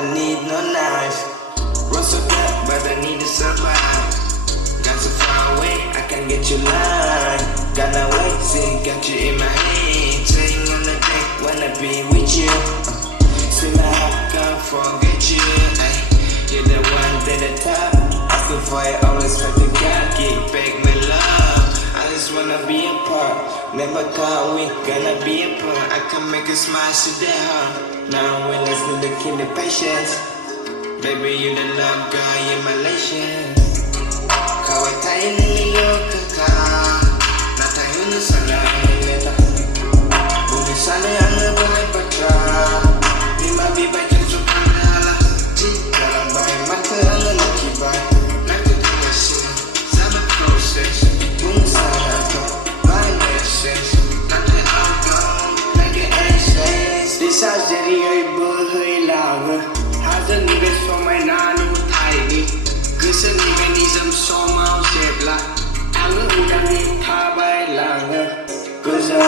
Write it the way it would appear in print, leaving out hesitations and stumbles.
I need no knife. Run so bad, but I need to survive. Got so far away, I can get you line. Gotta wait, see, got you in my hand. Saying on the deck, wanna be with you. See my heart, can't forget you. Ay, you're the one at the top. Asking for it, always like the God. Get back my love. I just wanna be a part. Never thought we gonna be apart. I can make a smile, see that heart. Now when I need to keep the patience. Baby, you the love girl, you're my legend. Kawai tayo nililoka ka. Na tayo na sana ang neta. Kung sana ang nabuhay pa ka. Di mabibay ka sa panala. Chika lang ba'y mata ang nakibay. Nagtatawasin sa process. Kung sana to, by essence. Natay outcome, nag-e-essence. Di sa jari ay buhay lang. Hazan ni bes for my nanu tayo. Gusto ni menism so mau sebla. Ang udang ni tabay lang. Gusto